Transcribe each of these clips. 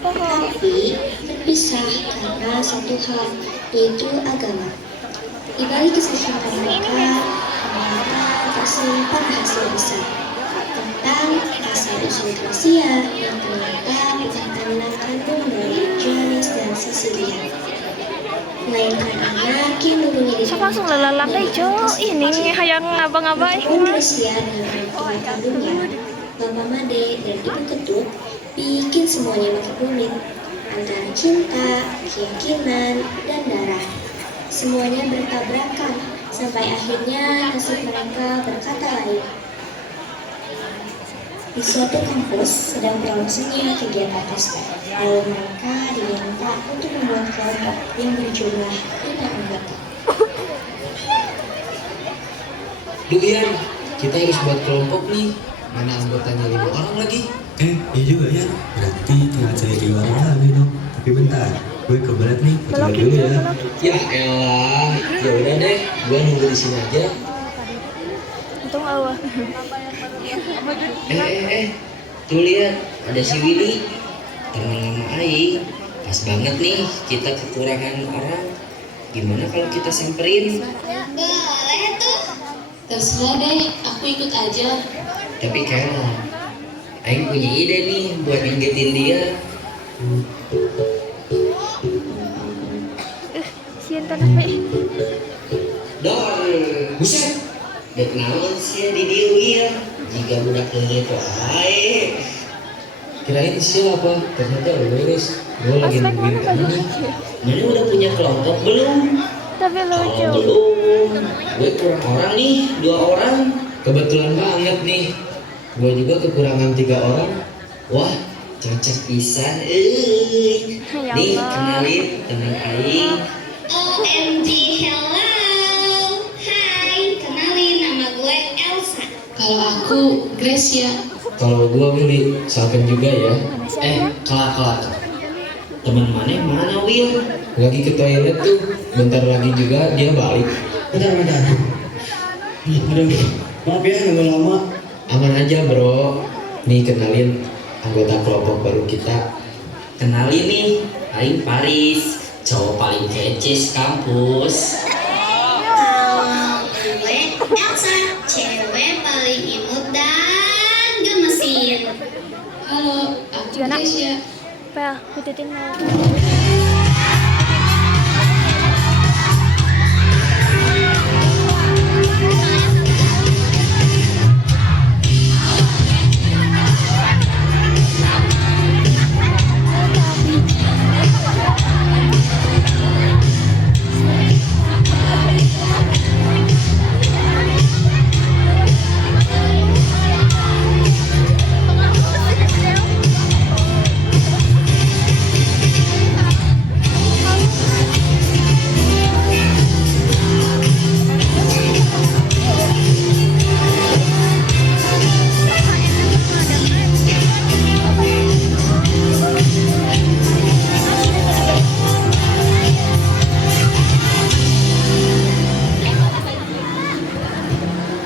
pohon. Tapi terpisah karena satu hal, yaitu agama. Di balik kesakitan mereka tersimpan rahasia besar tentang asal-usul Gracia yang ternyata bukan anak kandung dari Johannes dan Cecilia, melainkan anak yang dulunya Sok langsung lelalang deh, Jo. Ini hayang ngabang-ngabang. Gracia dengan anak tua kandungnya, Mama Made dan Ibu Ketut, bikin semuanya makin rumit antara cinta, keyakinan, dan darah. Semuanya bertabrakan sampai akhirnya nasib mereka berkata lain. Di suatu kampus sedang berlangsungnya kegiatan ospek, lalu mereka diminta untuk membuat kelompok yang berjumlah 5 anggota. Duh Ian, kita harus buat kelompok nih. Mana anggotanya 5 orang lagi? Iya juga ya. Berarti tinggal cari 2 orang lagi dong. Tapi bentar, gue kebelet nih. Foto dulu ya. Ya elah, ya udah deh, gua nunggu di sini aja. Untung awal. Tuh lihat, ada si Willy. Teman lama Aing. Pas banget nih, kita kekurangan orang. Gimana kalau kita samperin? Boleh tuh. Terserah deh, aku ikut aja. Tapi Kayla, Aing punya ide nih buat ngegetin dia. Sian tanah pe. Dor, buset. Dek naon sih di dia Wil. Jika budak leungit wae. Kirain siapa? Ternyata lulus. Gue lagi Ospek nungguin mana baju kamu. kecil. Mana udah punya kelompok belum? Tapi lucu. Kalau belum, gue kurang orang nih, 2 orang. Kebetulan banget nih. Gue juga kekurangan 3 orang. Wah, cocok pisan. Ya Nih, Allah. kenalin teman Aing. OMG, hello. Hai, kenalin nama gue Elsa. Kalau aku Gracia. Kalau gue Willy, salken juga ya. Kelak. Teman mana Will? Lagi ke toilet tuh. Bentar lagi juga dia balik. Bentar. Aduh, maaf ya nunggu lama. Aman aja bro. Nih kenalin anggota kelompok baru kita. Kenalin nih, Aing Paris, cowok paling kece kampus. Gue Elsa, cewek paling imut dan gemesin. Halo, aku Gimana? Gracia. Pel, pititin mau.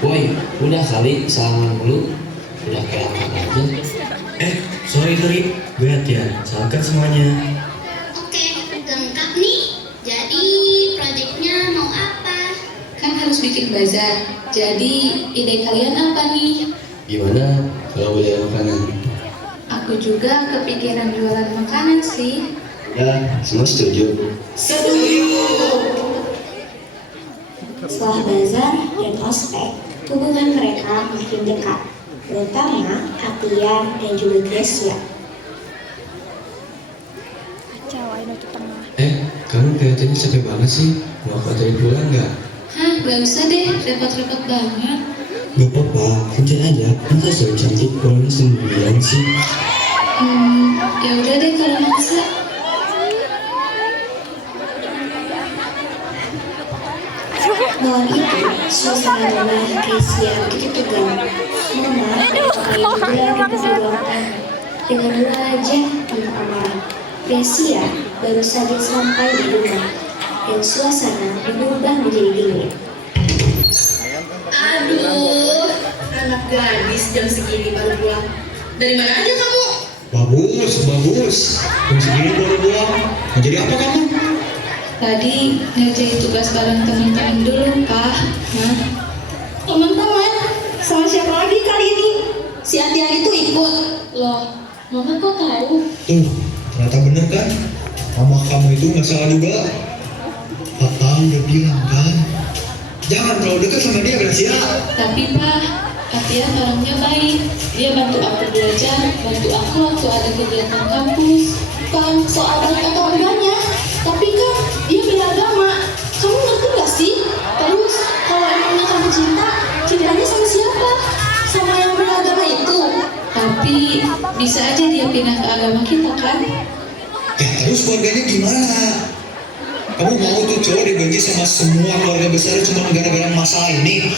Woi, udah kali salaman dulu. Udah kayak apa aja. Sorry, gue hatian. Salahkan semuanya. Oke, lengkap nih. Jadi, proyeknya mau apa? Kan harus bikin bazar. Jadi ide kalian apa nih? Gimana kalau boleh makanan? Aku juga kepikiran jualan makanan sih. Ya, semua setuju. Setelah bazar dan ospek, hubungan mereka makin dekat, terutama Atian dan juga Gracia. Kacau, ayo tuh tengah. Kamu kelihatannya capek banget sih. Mau aku anterin pulang nggak? Hah, gak usah deh, repot-repot banget. Gak apa-apa, kenceng aja. Masa cewek cantik pulangnya sendirian sih? Ya udah deh kalau maksa. Malam itu, suasana rumah Gracia begitu tegang. Mama juga diperjuangkan dengan wajah penuh amarah. Gracia baru saja sampai di rumah dan suasana berubah menjadi dingin. Aduh, anak gadis jam segini baru pulang. Dari mana aja kamu? Bagus, bagus. Jam segini baru pulang. Mau jadi apa kamu? Tadi ngerjain tugas bareng teman-teman dulu, Pak. Nah, Teman-teman, sama siapa lagi kali ini? Si Atiari itu ikut. loh, Mama kok tahu? Tuh, ternyata bener kan? Mama kamu itu nggak salah juga. Papa udah bilang kan, jangan terlalu dekat sama dia, Gracia. Tapi Pak, Atian orangnya baik. Dia bantu aku belajar, bantu aku waktu ada kegiatan kampus. Bukan soal baik atau enggaknya, tapi kan dia beragama. Kamu ngerti gak sih? Terus, kalau emangnya kamu cinta, cintanya sama siapa? Sama yang beragama itu? Tapi bisa aja dia pindah ke agama kita kan? Terus keluarganya gimana? Kamu mau tuh cowok dibenci sama semua keluarga besar cuma gara-gara masalah ini?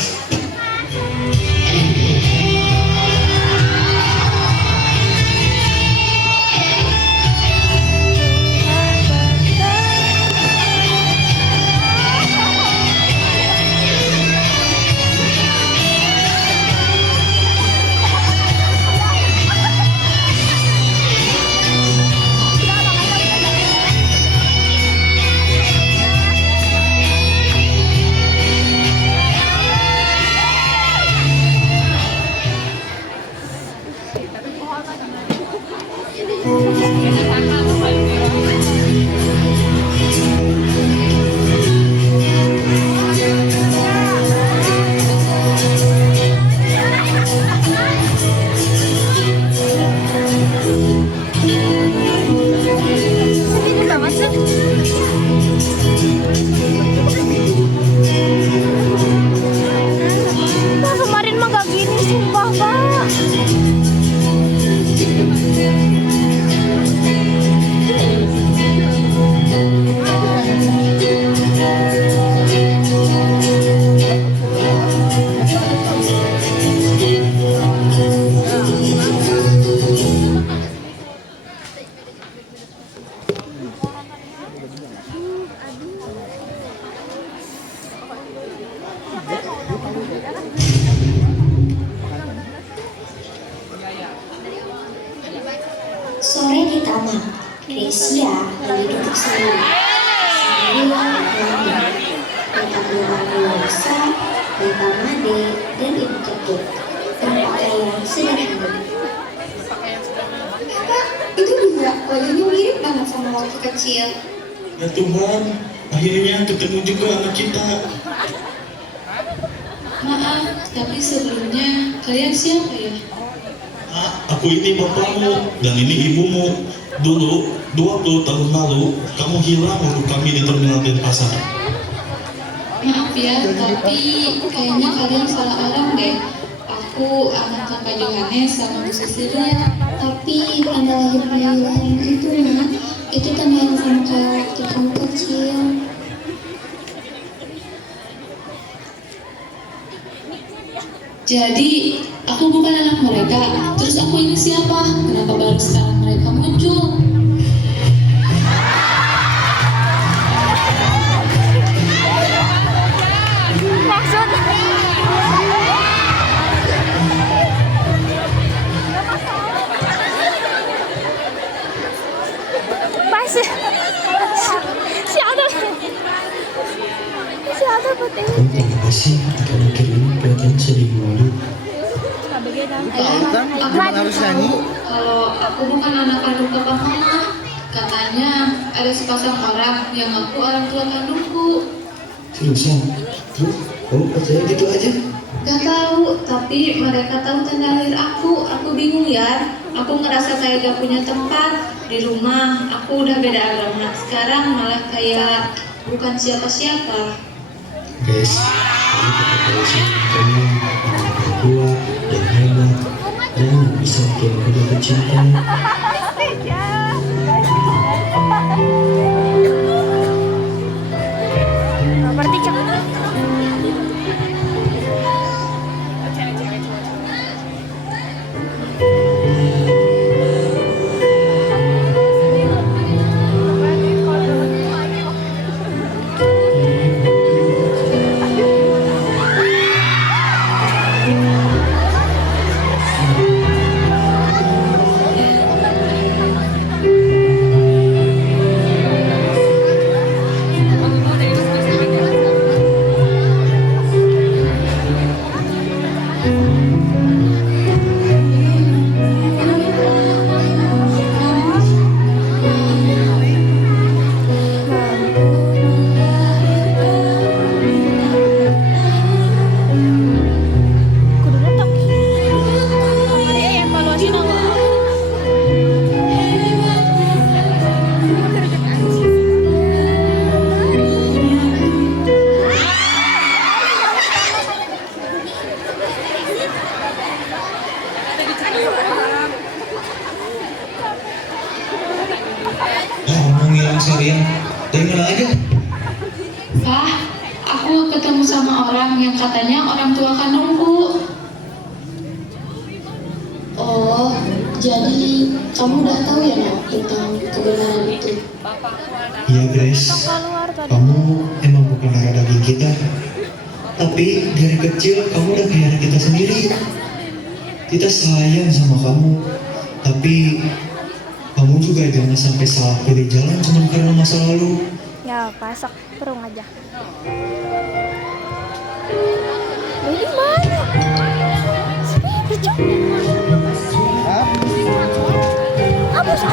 Wah, kemarin mah gak gini, sumpah, Pak. Sore di taman, Gracia lagi duduk sendiri. Sendirian melambung. Datang orang dewasa, Bapak Made, dan Ibu Ketut. Berpakaian sederhana. Itu dia, wajahnya mirip banget sama waktu kecil. Ya Tuhan, akhirnya ketemu juga anak kita. Maaf, tapi sebelumnya kalian siapa ya? Aku ini bapakmu dan ini ibumu. Dulu, 20 tahun lalu, kamu hilang waktu kami di terminal Denpasar. Maaf ya, tapi kayaknya kalian salah orang deh. Aku anak Kakak Johannes sama Bu Cecilia. Tapi tanda lahir panggilan itu, Nak, itu tanda yang sama kayak waktu kamu kecil. Jadi, aku bukan anak mereka. Terus aku ini siapa? Kenapa baru sekarang mereka muncul? Maksud pas si ada penting. Kamu kenapa sih akhir-akhir ini kelihatan sedih mulu? Aku harus nyanyi. Kalau aku bukan anak kandung papa mama, katanya ada sepasang orang yang ngaku orang tua kandungku. Seriusan? Terus kamu percaya gitu aja? Gak tahu, tapi mereka tahu tanda lahir aku. Aku bingung ya. Aku ngerasa kayak gak punya tempat di rumah. Aku udah beda agama. Sekarang malah kayak bukan siapa-siapa. Guys, kamu tetap harus kamu yang kuat dan hebat dan bisa bikin aku jatuh cinta. Berarti cek. seharian? Dari mana aja? Pak, aku ketemu sama orang yang katanya orang tua kandungku. Oh, jadi kamu udah tahu ya nak tentang kebenaran itu? Iya Grace, Keluar tadi. kamu emang bukan darah daging kita. Tapi dari kecil kamu udah kayak anak kita sendiri. Kita sayang sama kamu. Tapi kamu juga jangan sampai salah pilih jalan cuma karena masa lalu. Ya, pasak perung aja. Dari mana? Sebenarnya cok. Apa sih?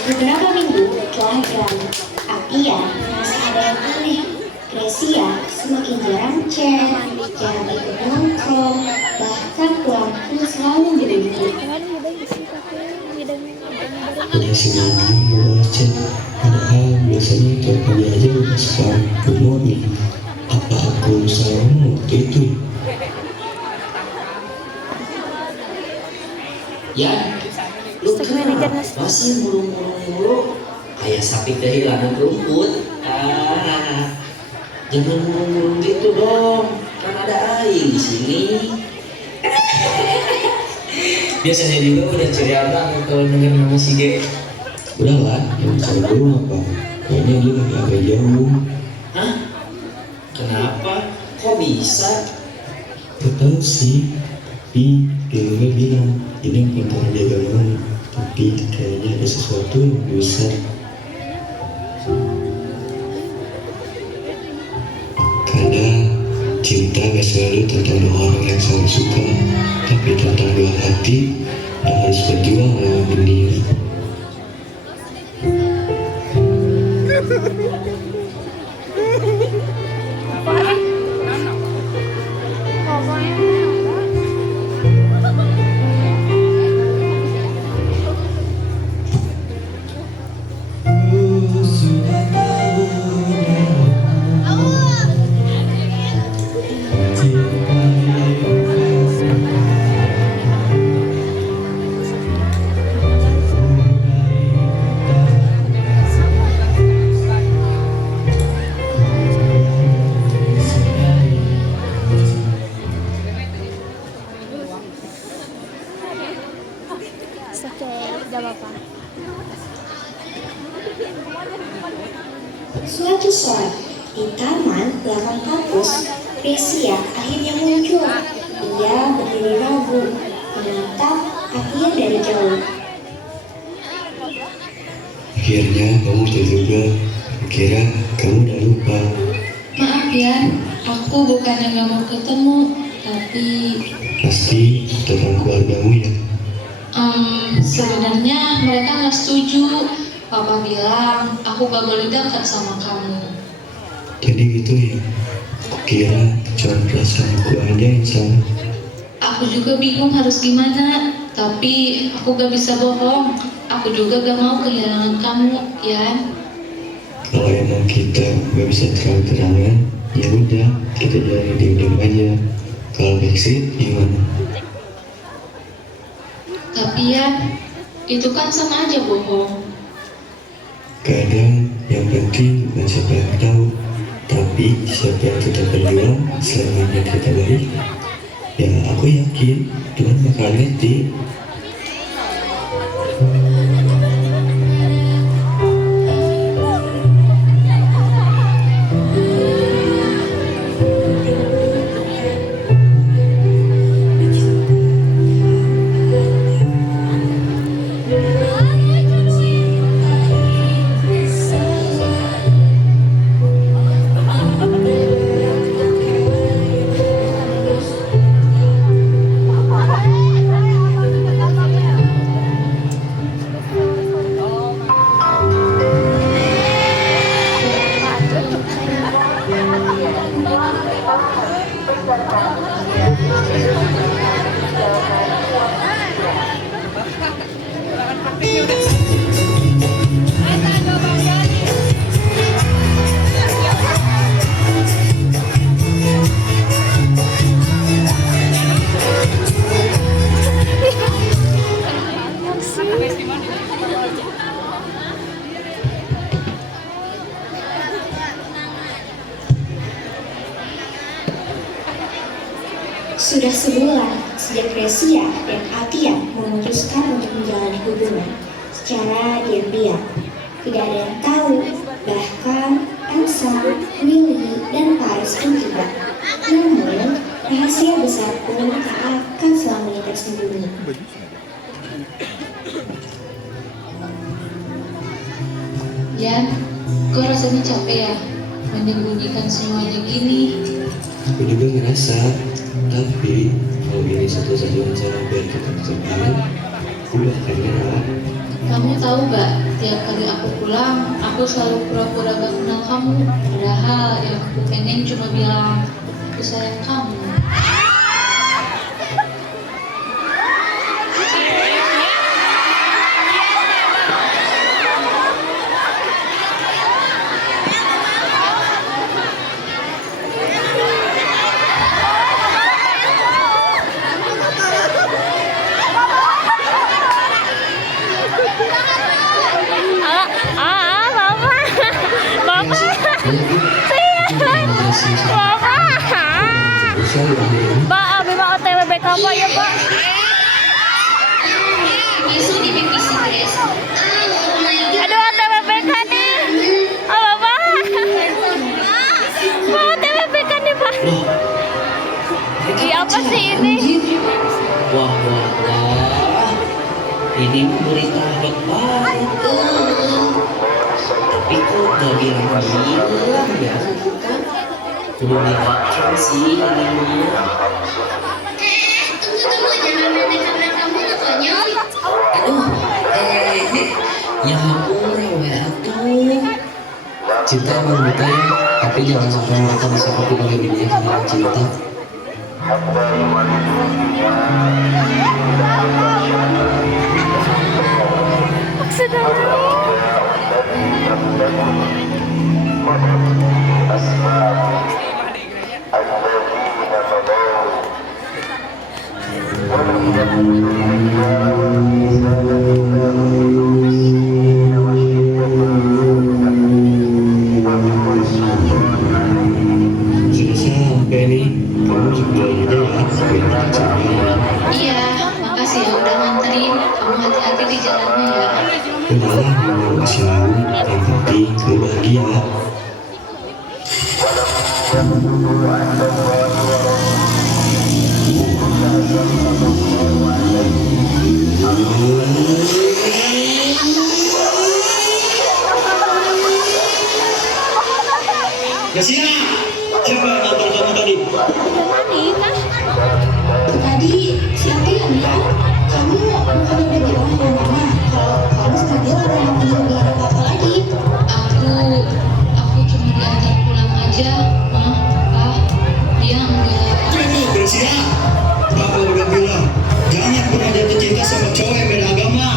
Beberapa minggu telah berlalu, tapi ya masih ada yang aneh. Gracia semakin jarang chat, jarang ikut nongkrong, bahkan pulang pun selalu berdiri. Kan hidung isi pakai hidung Udah seminggu gak baca. Padahal biasanya tiap pagi aja udah sekarang good morning. Apa aku salah waktu itu? Ya, lu Stek kenapa manajer nasi. masih mulu kayak sapi kehilangan rumput. Jangan mulu gitu dong, kan ada aing di sini. Biasanya juga udah ceria banget kalau denger nama si G. Udahlah, yang bicara dulu apa? Kayaknya dia lagi agak jauh. Hah? Kenapa? Kok bisa? Gak tau sih, tapi dia bilang ini bukan karena dia gak mau, tapi kayaknya ada sesuatu yang lebih besar. Kadang cinta gak selalu tentang dua orang yang saling suka, tapi tentang dua hati yang harus berjuang lawan dunia. Oke, gak apa-apa. Suatu saat, di taman belakang kampus, Gracia akhirnya muncul. Ia berdiri ragu, menatap Atia dari jauh. Akhirnya kamu udah juga. Kira kamu udah lupa. Maaf ya, aku bukannya nggak mau ketemu, tapi Pasti tentang keluargamu ya. sebenarnya mereka nggak setuju. Papa bilang aku gak boleh dekat sama kamu. Jadi gitu ya. Kira cuma perasaanku aja yang salah. Aku juga bingung harus gimana, tapi aku gak bisa bohong. Aku juga gak mau kehilangan kamu, ya. Kalau emang kita gak bisa terang-terangan, ya udah kita jalan diam-diam aja. Kalau backstreet gimana? Tapi ya, Itu kan sama aja bohong. Kadang yang penting bukan siapa yang tahu, tapi siapa yang tetap berjuang selama niat kita baik. Ya aku yakin Tuhan bakal ngerti. Sudah sebulan sejak Gracia dan Atia memutuskan untuk menjalani hubungan secara diam-diam. Tidak ada yang tahu, bahkan Elsa, Willy, dan Paris pun tidak. Namun, rahasia besar pun tak akan selamanya tersembunyi. Jan, kok rasanya capek ya menyembunyikan semuanya gini? Aku juga ngerasa, tapi kalau ini satu-satunya cara biar kita bisa bilang, aku bakal nyerah. Kamu tahu gak, tiap kali aku pulang, aku selalu pura-pura gak kenal kamu. Padahal yang aku pengen cuma bilang, aku sayang kamu. Pak, abi mau OTW BKP ya Pak. Besok di BBC guys. Aduh OTW BK nih. Oh Bapak. Mau OTW BK nih Pak. Iya apa sih ini? Wah, wah, wah. Ini berita hebat banget. Tapi kok gak bilang-bilang ya? Udah direkam sih ini mah. Tunggu, jangan main kamera kamu lo konyol. Aduh, ya ampun, WA tuh. Cinta emang buta ya, tapi jangan sampai mereka bisa kopi pakai dunia sama cinta. Maksudnya Sudah sampai nih, kamu juga aja ya, biar percaya. Iya, makasih ya udah nganterin. Kamu hati-hati di jalannya ya. Udahlah, mau selalu, yang penting lu bahagia. Gracia, siapa yang ngantar kamu tadi? Nina. Tadi siapa yang bilang? Kamu bukan udah bilang sama mama kalau kamu sama dia udah mau bilang apa lagi? Aku cuma diantar pulang aja, Ma, Pa. Dia enggak. Tunggu, Gracia. Papa udah bilang, jangan pernah jatuh cinta sama cowok yang beda agama.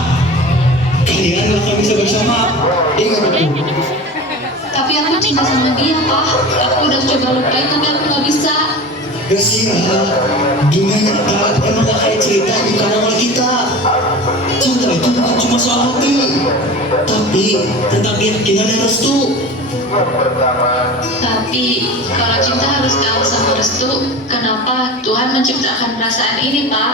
Kalian gak akan bisa bersama. Ingat itu. Tapi aku cinta sama dia, Pa. Aku udah coba lupain tapi aku gak bisa. Gracia, dunia nyata emang gak kayak cerita di kanal kita. Cinta itu bukan cuma Tapi tentang keyakinan yang restu. Tapi kalau cinta harus tahu sama restu, kenapa Tuhan menciptakan perasaan ini, Pak?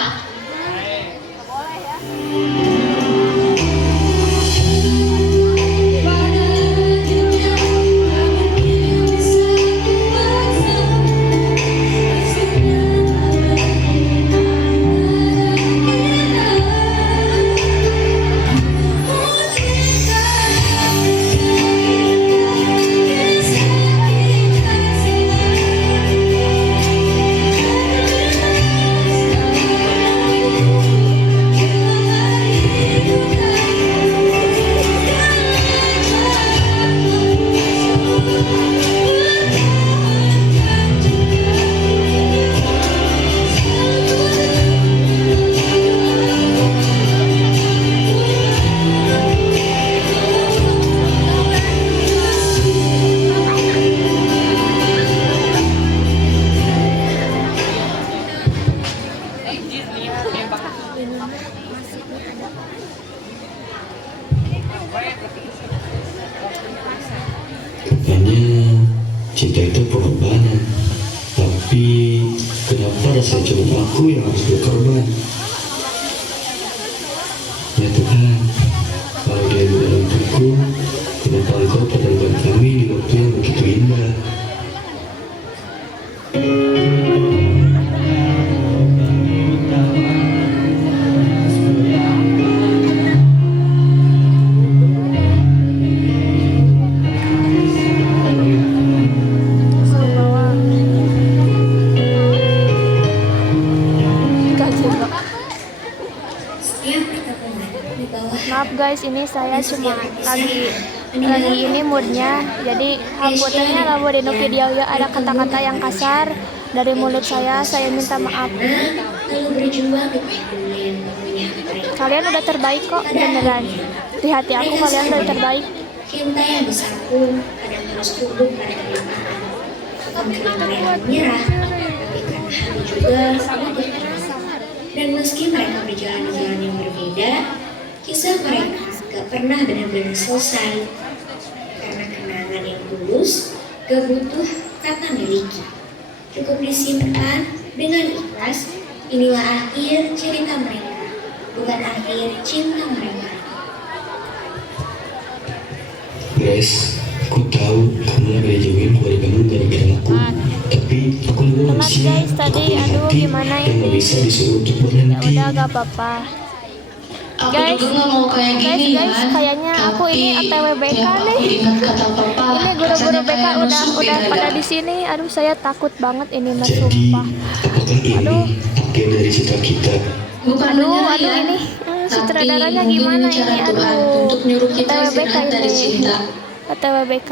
Katanya cinta itu pengorbanan. Tapi kenapa rasanya cuma aku yang harus berkorban? Ya Tuhan, kalau dia adalah untukku, kenapa Engkau pertemukan kami di waktu yang begitu indah? Setiap pertemuan di bawah Maaf guys, ini saya cuma lagi ini moodnya. Jadi hamputnya lalu di video ya ada kata-kata yang kasar dari mulut saya minta maaf. lalu berjuang di tengah dunia yang tak punya mereka. Kalian udah terbaik kok, beneran. Di hati aku kalian udah terbaik. Cinta yang besar pun kadang harus tunduk pada kenyataan. Bukan karena mereka menyerah, tapi karena hati juga sangat berkata. Dan meski mereka berjalan di jalan yang berbeda, kisah mereka gak pernah benar-benar selesai. Karena kenangan yang tulus gak butuh kata miliki. Cukup disimpan dengan ikhlas. Inilah akhir cerita mereka, bukan akhir cinta mereka. Grace, aku tahu kamu lagi dijauhin keluarga kamu gara-gara aku. Tapi aku juga Tenang manusia, guys, aku tadi punya aduh hati gimana yang ini? gak bisa disuruh untuk Ya berhenti. udah gak apa-apa. Aku Guys, juga nggak mau kayak gini guys, kan. kayaknya aku ini ATW BK tiap aku nih. ingat kata papa, Ini guru-guru rasanya BK kayak udah nusuk di pada dada. di sini. Aduh saya takut banget ini mas Jadi, sumpah. apakah ini Aduh. akhir dari cita kita? Bukan Aduh, menyerah aduh ya, ini tapi sutradaranya mungkin gimana cara ini? Tuhan Aduh, untuk nyuruh kita ATW BK istirahat dari ini. cinta. ATW BK.